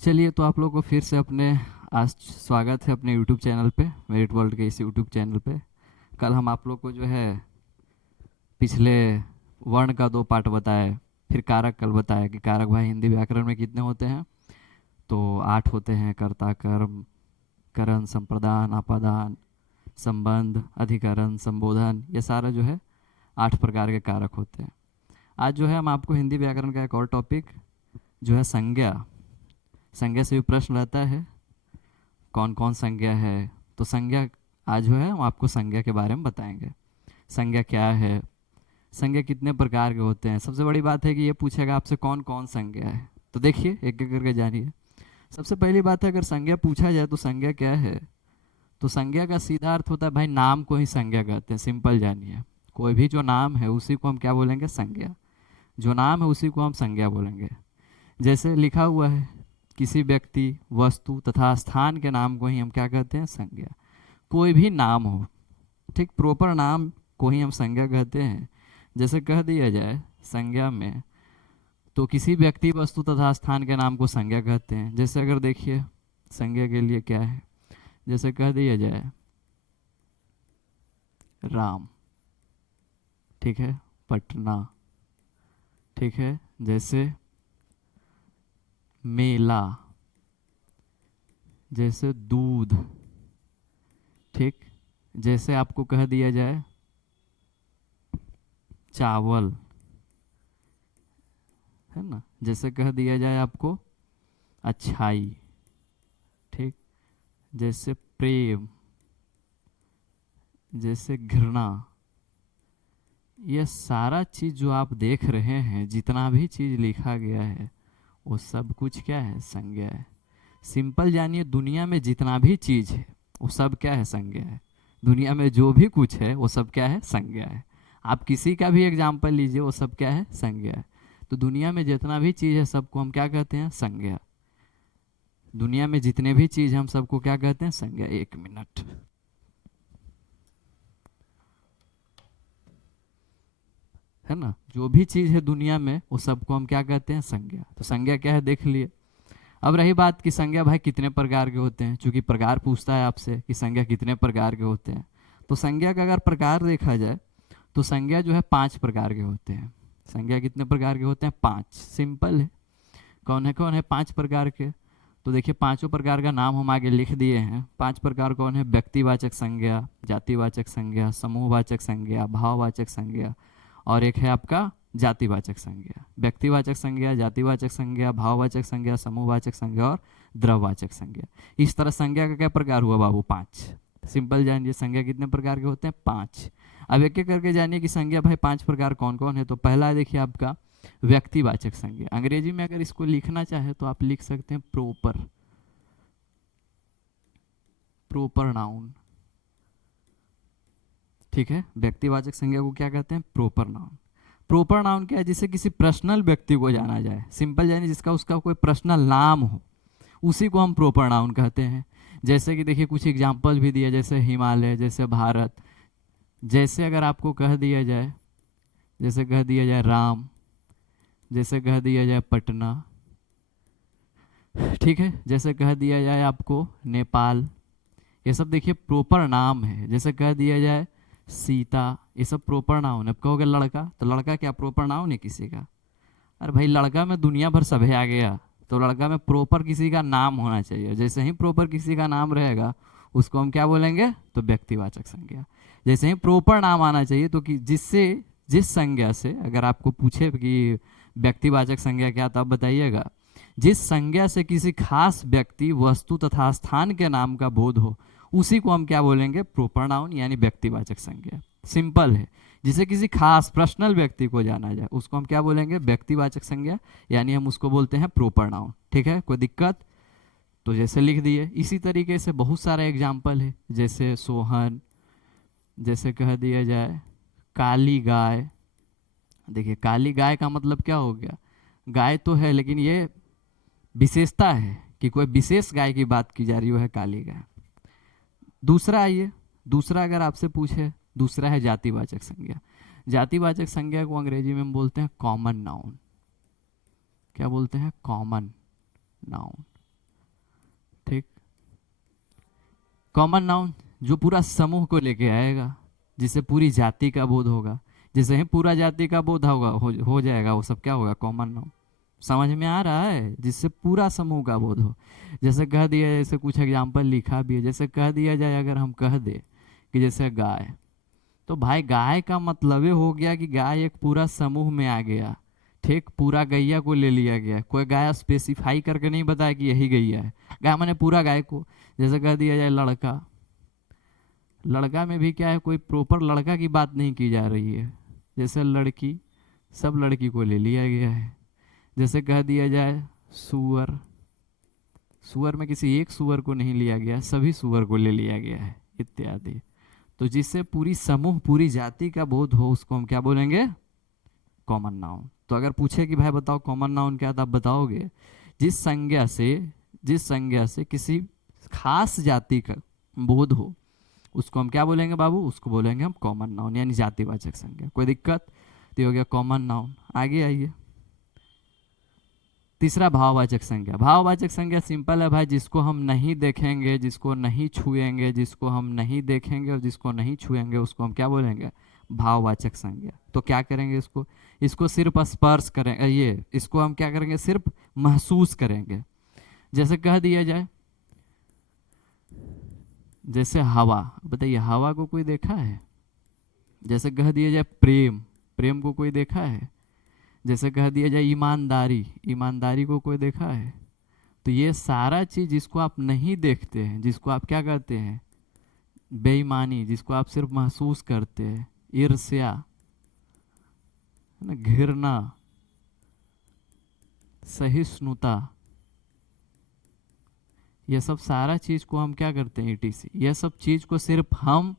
चलिए, तो आप लोग को फिर से अपने आज स्वागत है अपने यूट्यूब चैनल पे, मेरिट वर्ल्ड के इस यूट्यूब चैनल पे। कल हम आप लोग को जो है पिछले वर्ण का 2 पार्ट बताए, फिर कारक कल बताया कि कारक भाई हिंदी व्याकरण में कितने होते हैं। तो 8 होते हैं: कर्ता, कर्म, करण, संप्रदान, अपादान, संबंध, अधिकरण, संबोधन। ये सारा जो है 8 प्रकार के कारक होते हैं। आज जो है हम आपको हिंदी व्याकरण का एक और टॉपिक जो है संज्ञा, संज्ञा से भी प्रश्न रहता है कौन कौन संज्ञा है। तो संज्ञा आज जो है हम आपको संज्ञा के बारे में बताएंगे। संज्ञा क्या है, संज्ञा कितने प्रकार के होते हैं। सबसे बड़ी बात है कि ये पूछेगा आपसे कौन कौन संज्ञा है। तो देखिए एक एक करके जानिए। सबसे पहली बात है, अगर संज्ञा पूछा जाए तो संज्ञा क्या है। तो संज्ञा का सीधा अर्थ होता है भाई नाम को ही संज्ञा कहते हैं। सिंपल जानिए, कोई भी जो नाम है उसी को हम क्या बोलेंगे, संज्ञा। जो नाम है उसी को हम संज्ञा बोलेंगे। जैसे लिखा हुआ है, किसी व्यक्ति, वस्तु तथा स्थान के नाम को ही हम क्या कहते हैं, संज्ञा। कोई भी नाम हो, ठीक, प्रॉपर नाम को ही हम संज्ञा कहते हैं। जैसे कह दिया जाए संज्ञा में, तो किसी व्यक्ति, वस्तु तथा स्थान के नाम को संज्ञा कहते हैं। जैसे अगर देखिए संज्ञा के लिए क्या है, जैसे कह दिया जाए राम, ठीक है, पटना, ठीक है, जैसे मेला, जैसे दूध, ठीक, जैसे आपको कह दिया जाए चावल, है ना, जैसे कह दिया जाए आपको अच्छाई, ठीक, जैसे प्रेम, जैसे घृणा। ये सारा चीज जो आप देख रहे हैं, जितना भी चीज लिखा गया है वो सब कुछ क्या है, संज्ञा है। सिंपल जानिए, दुनिया में जितना भी चीज है वो सब क्या है, संज्ञा है। दुनिया में जो भी कुछ है वो सब क्या है, संज्ञा है। आप किसी का भी एग्जाम्पल लीजिए, वो सब क्या है, संज्ञा है। तो दुनिया में जितना भी चीज है सबको हम क्या कहते हैं, संज्ञा। दुनिया में जितने भी चीज हम सबको क्या कहते हैं, संज्ञा। 1 मिनट, है ना, जो भी चीज है दुनिया में वो सबको हम क्या कहते हैं, संज्ञा। तो संज्ञा क्या है देख लिए। अब रही बात कि संज्ञा भाई कितने प्रकार के होते हैं, चूंकि प्रकार पूछता है आपसे कि संज्ञा कितने प्रकार के होते हैं। तो संज्ञा का अगर प्रकार देखा जाए तो संज्ञा जो है 5 प्रकार के होते हैं। संज्ञा कितने प्रकार के होते हैं, 5। सिंपल है, कौन है 5 प्रकार के। तो देखिए 5 प्रकार का नाम हम आगे लिख दिए हैं। 5 प्रकार कौन है, व्यक्तिवाचक संज्ञा, जातिवाचक संज्ञा, समूहवाचक संज्ञा, भाववाचक संज्ञा, और एक है आपका जातिवाचक संज्ञा। व्यक्तिवाचक संज्ञा, जातिवाचक संज्ञा, भाववाचक संज्ञा, समूहवाचक संज्ञा और द्रववाचक संज्ञा। इस तरह संज्ञा का क्या प्रकार हुआ बाबू, 5। सिंपल जानिए संज्ञा कितने प्रकार के होते हैं, 5। अब एक एक करके जानिए कि संज्ञा भाई 5 प्रकार कौन कौन है। तो पहला देखिए आपका व्यक्तिवाचक संज्ञा। अंग्रेजी में अगर इसको लिखना चाहे तो आप लिख सकते हैं प्रॉपर, प्रॉपर नाउन, ठीक है। व्यक्तिवाचक संज्ञा को क्या कहते हैं, प्रॉपर नाउन। प्रॉपर नाउन क्या है, जिसे किसी पर्सनल व्यक्ति को जाना जाए। सिंपल यानी जिसका उसका कोई पर्सनल नाम हो, उसी को हम प्रॉपर नाउन कहते हैं। जैसे कि देखिए कुछ एग्जांपल भी दिए, जैसे हिमालय, जैसे भारत। जैसे अगर आपको कह दिया जाए, जैसे कह दिया जाए राम, जैसे कह दिया जाए पटना, ठीक है, जैसे कह दिया जाए आपको नेपाल। ये सब देखिए प्रॉपर नाम है। जैसे कह दिया जाए सीता, ये सब प्रॉपर नाउन है। अब कहोगे लड़का, तो लड़का क्या प्रॉपर नाउन है किसी का? अरे भाई लड़का में दुनिया भर सभे आ गया, तो लड़का में प्रॉपर किसी का नाम होना चाहिए। जैसे ही प्रॉपर किसी का नाम रहेगा उसको हम क्या बोलेंगे, तो व्यक्तिवाचक संज्ञा। जैसे ही प्रॉपर नाम आना चाहिए, तो कि जिससे, जिस संज्ञा से अगर आपको पूछे कि व्यक्तिवाचक संज्ञा क्या, तब बताइएगा जिस संज्ञा से किसी खास व्यक्ति, वस्तु तथा स्थान के नाम का बोध हो, उसी को हम क्या बोलेंगे, प्रॉपर नाउन यानी व्यक्तिवाचक संज्ञा। सिंपल है, जिसे किसी खास पर्सनल व्यक्ति को जाना जाए उसको हम क्या बोलेंगे, व्यक्तिवाचक संज्ञा, यानी हम उसको बोलते हैं प्रॉपर नाउन। ठीक है, कोई दिक्कत? तो जैसे लिख दिए। इसी तरीके से बहुत सारे एग्जाम्पल है, जैसे सोहन, जैसे कह दिया जाए काली गाय। देखिए काली गाय का मतलब क्या हो गया, गाय तो है लेकिन ये विशेषता है कि कोई विशेष गाय की बात की जा रही है, वो है काली गाय। दूसरा आइए, दूसरा अगर आपसे पूछे, दूसरा है जातिवाचक संज्ञा। जातिवाचक संज्ञा को अंग्रेजी में हम बोलते हैं कॉमन नाउन। क्या बोलते हैं, कॉमन नाउन। ठीक। कॉमन नाउन जो पूरा समूह को लेके आएगा, जिससे पूरी जाति का बोध होगा। जैसे ही पूरा जाति का बोध होगा हो जाएगा, वो सब क्या होगा? Common noun. समझ में आ रहा है? जिससे पूरा समूह का बोध हो। जैसे कह दिया, जैसे कुछ एग्जाम्पल लिखा भी है, जैसे कह दिया जाए, अगर हम कह दे कि जैसे गाय, तो भाई गाय का मतलब ये हो गया कि गाय एक पूरा समूह में आ गया। ठीक, पूरा गैया को ले लिया गया, कोई गाय स्पेसिफाई करके नहीं बताया कि यही गैया है। गाय मैंने पूरा गाय को। जैसे कह दिया जाए लड़का, लड़का में भी क्या है, कोई प्रॉपर लड़का की बात नहीं की जा रही है। जैसे लड़की, सब लड़की को ले लिया गया है। जैसे कह दिया जाए सुअर, सुअर में किसी एक सुअर को नहीं लिया गया, सभी सुअर को ले लिया गया है, इत्यादि। तो जिससे पूरी समूह, पूरी जाति का बोध हो, उसको हम क्या बोलेंगे? Common noun. तो अगर पूछे कि भाई बताओ कॉमन नाउन क्या, तो आप बताओगे जिस संज्ञा से, जिस संज्ञा से किसी खास जाति का बोध हो, उसको हम क्या बोलेंगे बाबू? उसको बोलेंगे हम कॉमन नाउन, यानी जातिवाचक संज्ञा। कोई दिक्कत? तो हो गया कॉमन नाउन। आगे आइए, तीसरा भाववाचक संज्ञा। भाववाचक संज्ञा सिंपल है भाई, जिसको हम नहीं देखेंगे, जिसको नहीं छुएंगे, जिसको हम नहीं देखेंगे और जिसको नहीं छुएंगे, उसको हम क्या बोलेंगे? भाववाचक संज्ञा। तो क्या करेंगे इसको? इसको सिर्फ स्पर्श करेंगे, ये इसको हम क्या करेंगे? सिर्फ महसूस करेंगे। जैसे कह दिया जाए, जैसे हवा, बताइए हवा को कोई देखा है? जैसे कह दिया जाए प्रेम, प्रेम को कोई देखा है? जैसे कह दिया जाए ईमानदारी, ईमानदारी को कोई देखा है? तो ये सारा चीज जिसको आप नहीं देखते हैं, जिसको आप क्या कहते हैं? बेईमानी, जिसको आप सिर्फ महसूस करते हैं, ईर्ष्या, है ना, घृणा, सहिष्णुता, ये सब सारा चीज को हम क्या करते हैं? ईटीसी। ये सब चीज को सिर्फ हम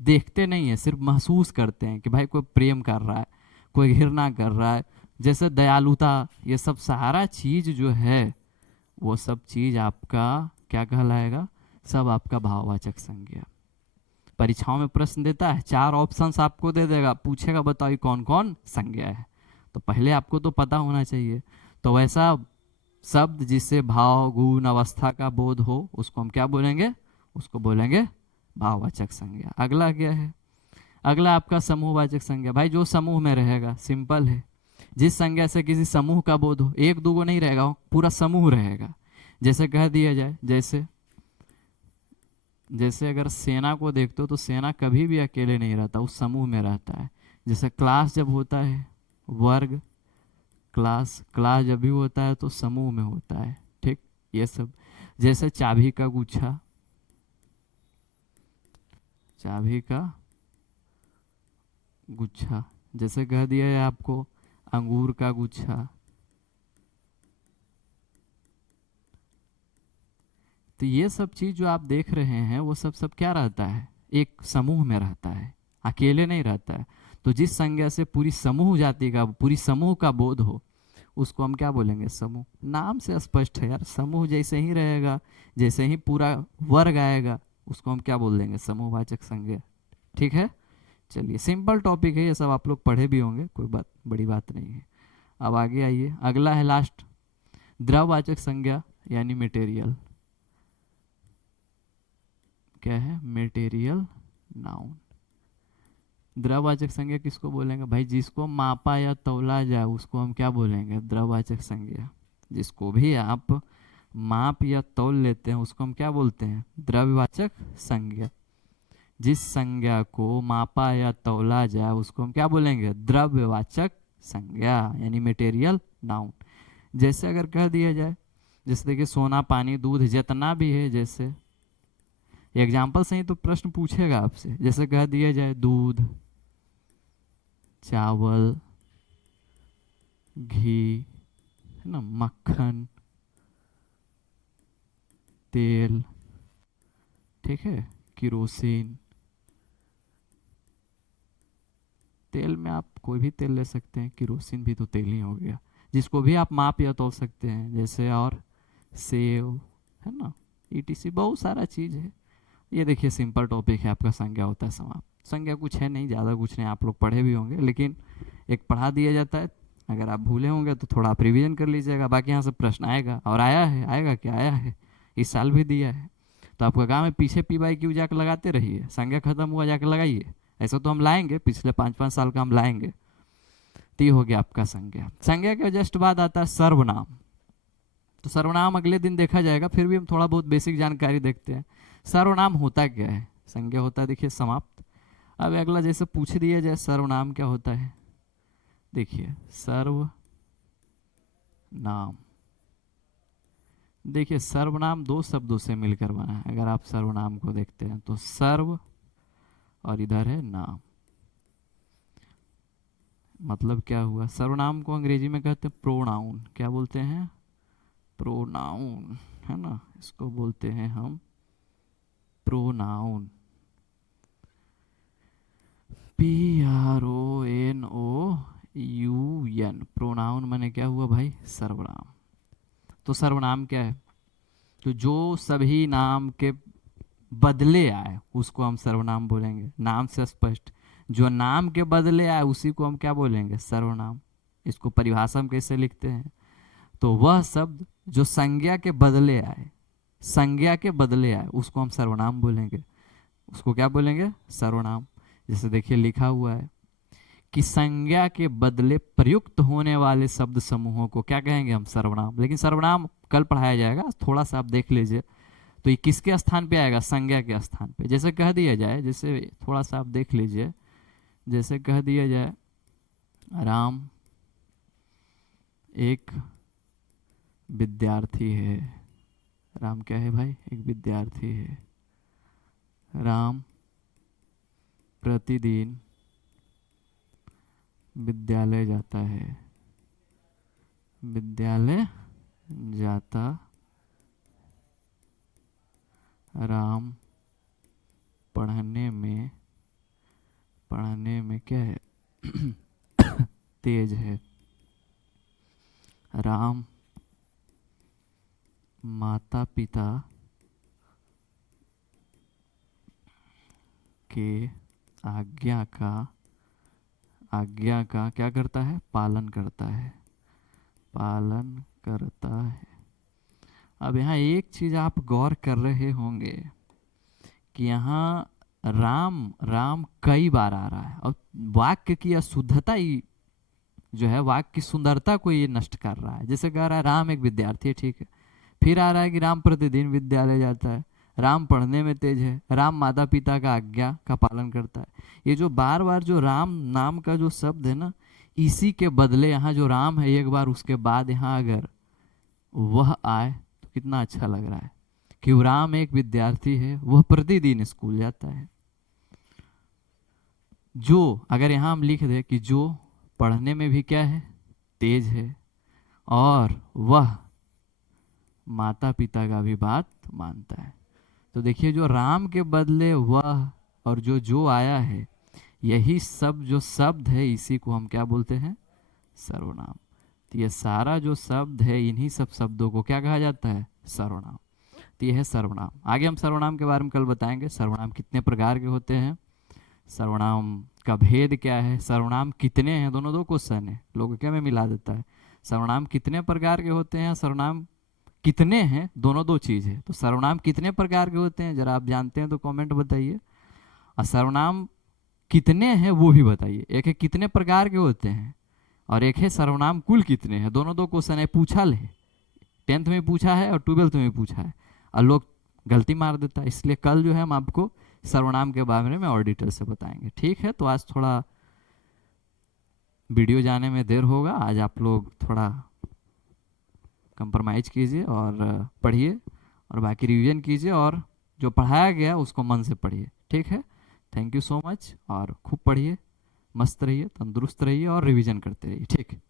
देखते नहीं है, सिर्फ महसूस करते हैं कि भाई कोई प्रेम कर रहा है, कोई घृणा कर रहा है। जैसे दयालुता, ये सब सारा चीज जो है, वो सब चीज आपका क्या कहलाएगा? सब आपका भाववाचक संज्ञा। परीक्षाओं में प्रश्न देता है, 4 ऑप्शंस आपको दे देगा, पूछेगा बताओ ये कौन कौन संज्ञा है। तो पहले आपको तो पता होना चाहिए। तो वैसा शब्द जिससे भाव, गुण, अवस्था का बोध हो, उसको हम क्या बोलेंगे? उसको बोलेंगे भाववाचक संज्ञा। अगला क्या है? अगला आपका समूहवाचक संज्ञा। भाई जो समूह में रहेगा, सिंपल है, जिस संज्ञा से किसी समूह का बोध हो, एक दो को नहीं रहेगा, पूरा समूह रहेगा। जैसे कह दिया जाए, जैसे जैसे अगर सेना को देखते हो, तो सेना कभी भी अकेले नहीं रहता, उस समूह में रहता है। जैसे क्लास जब होता है, वर्ग, क्लास, क्लास जब भी होता है तो समूह में होता है। ठीक, ये सब। जैसे चाबी का गुच्छा, चाबी का गुच्छा। जैसे कह दिया है आपको अंगूर का गुच्छा। तो ये सब चीज जो आप देख रहे हैं, वो सब क्या रहता है? एक समूह में रहता है, अकेले नहीं रहता है। तो जिस संज्ञा से पूरी समूह जाति का, पूरी समूह का बोध हो, उसको हम क्या बोलेंगे? समूह। नाम से स्पष्ट है यार, समूह जैसे ही रहेगा, जैसे ही पूरा वर्ग आएगा, उसको हम क्या बोल देंगे? समूहवाचक संज्ञा। ठीक है, चलिए सिंपल टॉपिक है, ये सब आप लोग पढ़े भी होंगे, कोई बात बड़ी बात नहीं है। अब आगे आइए, अगला है लास्ट, द्रववाचक संज्ञा यानी मटेरियल। क्या है? Material noun. द्रववाचक संज्ञा किसको बोलेंगे भाई? जिसको मापा या तौला जाए, उसको हम क्या बोलेंगे? द्रववाचक संज्ञा। जिसको भी आप माप या तौल लेते हैं, उसको हम क्या बोलते हैं? द्रव्यवाचक संज्ञा। जिस संज्ञा को मापा या तौला जाए, उसको हम क्या बोलेंगे? द्रव्यवाचक संज्ञा, यानी मटेरियल नाउन। जैसे अगर कह दिया जाए, जैसे देखिए सोना, पानी, दूध, जितना भी है, जैसे एग्जाम्पल से ही तो प्रश्न पूछेगा आपसे। जैसे कह दिया जाए दूध, चावल, घी, है ना, मक्खन, तेल, ठीक है, केरोसिन। तेल में आप कोई भी तेल ले सकते हैं, केरोसिन भी तो तेल ही हो गया। जिसको भी आप माप या तोल सकते हैं, जैसे और सेव, है ना, ईटीसी, बहुत सारा चीज है। ये देखिए सिंपल टॉपिक है आपका, संज्ञा होता है समाप्त। संज्ञा कुछ है नहीं, ज़्यादा कुछ नहीं, आप लोग पढ़े भी होंगे, लेकिन एक पढ़ा दिया जाता है। अगर आप भूले होंगे तो थोड़ा आप रिवीजन कर लीजिएगा, बाकी यहाँ से प्रश्न आएगा, और आया है, आएगा क्या? आया है, इस साल भी दिया है। तो आपका गाँव में पीछे पी बाई क्यू जाकर लगाते रहिए, संज्ञा खत्म हुआ जाकर लगाइए। ऐसा तो हम लाएंगे, पिछले 5-5 साल का हम लाएंगे। तो ये हो गया आपका संज्ञा। संज्ञा के जस्ट बाद आता है सर्वनाम। तो सर्वनाम अगले दिन देखा जाएगा, फिर भी हम थोड़ा बहुत बेसिक जानकारी देखते हैं। सर्वनाम होता क्या है? संज्ञा होता है देखिए समाप्त। अब अगला जैसे पूछ दिया जाए सर्वनाम क्या होता है, देखिए सर्वनाम। देखिए सर्वनाम दो शब्दों से मिलकर बना है। अगर आप सर्वनाम को देखते हैं तो सर्व और इधर है नाम। मतलब क्या हुआ? सर्वनाम को अंग्रेजी में कहते हैं प्रोनाउन। क्या बोलते हैं? प्रोनाउन, है ना। इसको बोलते हैं हम प्रोनाउन। PRONOUN। प्रोनाउन माने क्या हुआ भाई? सर्वनाम। तो सर्वनाम क्या है? तो जो सभी नाम के बदले आए उसको हम सर्वनाम बोलेंगे। नाम से स्पष्ट, जो नाम के बदले आए उसी को हम क्या बोलेंगे? सर्वनाम। इसको परिभाषा में कैसे लिखते हैं? तो वह शब्द जो संज्ञा के बदले आए, संज्ञा के बदले आए, उसको हम सर्वनाम बोलेंगे। उसको क्या बोलेंगे? सर्वनाम। जैसे देखिए लिखा हुआ है कि संज्ञा के बदले प्रयुक्त होने वाले शब्द समूहों को क्या कहेंगे? हम सर्वनाम। लेकिन सर्वनाम कल पढ़ाया जाएगा, थोड़ा सा आप देख लीजिए। तो ये किसके स्थान पे आएगा? संज्ञा के स्थान पे। जैसे कह दिया जाए, जैसे थोड़ा सा आप देख लीजिए, जैसे कह दिया जाए राम एक विद्यार्थी है। राम क्या है भाई? एक विद्यार्थी है। राम प्रतिदिन विद्यालय जाता है। विद्यालय जाता। राम पढ़ने में क्या है? तेज है। राम माता पिता के आज्ञा का क्या करता है? पालन करता है। पालन करता है। अब यहाँ एक चीज आप गौर कर रहे होंगे कि यहाँ राम कई बार आ रहा है और वाक्य की अशुद्धता ही जो है, वाक्य की सुंदरता को ये नष्ट कर रहा है। जैसे कह रहा है राम एक विद्यार्थी है, ठीक है। फिर आ रहा है कि राम प्रतिदिन विद्यालय जाता है, राम पढ़ने में तेज है, राम माता पिता का आज्ञा का पालन करता है। ये जो बार बार जो राम नाम का जो शब्द है ना, इसी के बदले यहाँ जो राम है एक बार, उसके बाद यहाँ अगर वह आए तो कितना अच्छा लग रहा है कि राम एक विद्यार्थी है, वह प्रतिदिन स्कूल जाता है। जो अगर यहाँ हम लिख दे कि जो पढ़ने में भी क्या है? तेज है, और वह माता पिता का भी बात मानता है। तो देखिए जो राम के बदले वह और जो आया है, यही सब जो शब्द है इसी को हम क्या बोलते हैं? सर्वनाम। तो ये सारा जो शब्द है, इन्हीं सब शब्दों को क्या कहा जाता है? सर्वनाम। तो ये है सर्वनाम। आगे हम सर्वनाम के बारे में कल बताएंगे। सर्वनाम कितने प्रकार के होते हैं, सर्वनाम का भेद क्या है, सर्वनाम कितने हैं। दोनों दो क्वेश्चन है, लोग क्या में मिला देता है। सर्वनाम कितने प्रकार के होते हैं, सर्वनाम कितने हैं, दोनों दो चीज है। तो सर्वनाम कितने प्रकार के होते हैं, जरा आप जानते हैं तो कमेंट बताइए। और सर्वनाम कितने हैं वो भी बताइए। एक है कितने प्रकार के होते हैं, और एक है सर्वनाम कुल कितने हैं। दोनों दो क्वेश्चन है, पूछा ले 10th में पूछा है और 12th में पूछा है, और लोग गलती मार देता है। इसलिए कल जो है हम आपको सर्वनाम के बारे में और डिटेल से बताएंगे, ठीक है। तो आज थोड़ा वीडियो जाने में देर होगा, आज आप लोग थोड़ा कंप्रोमाइज कीजिए और पढ़िए, और बाकी रिवीजन कीजिए, और जो पढ़ाया गया उसको मन से पढ़िए, ठीक है। थैंक यू सो मच, और खूब पढ़िए, मस्त रहिए, तंदुरुस्त रहिए और रिवीजन करते रहिए, ठीक है।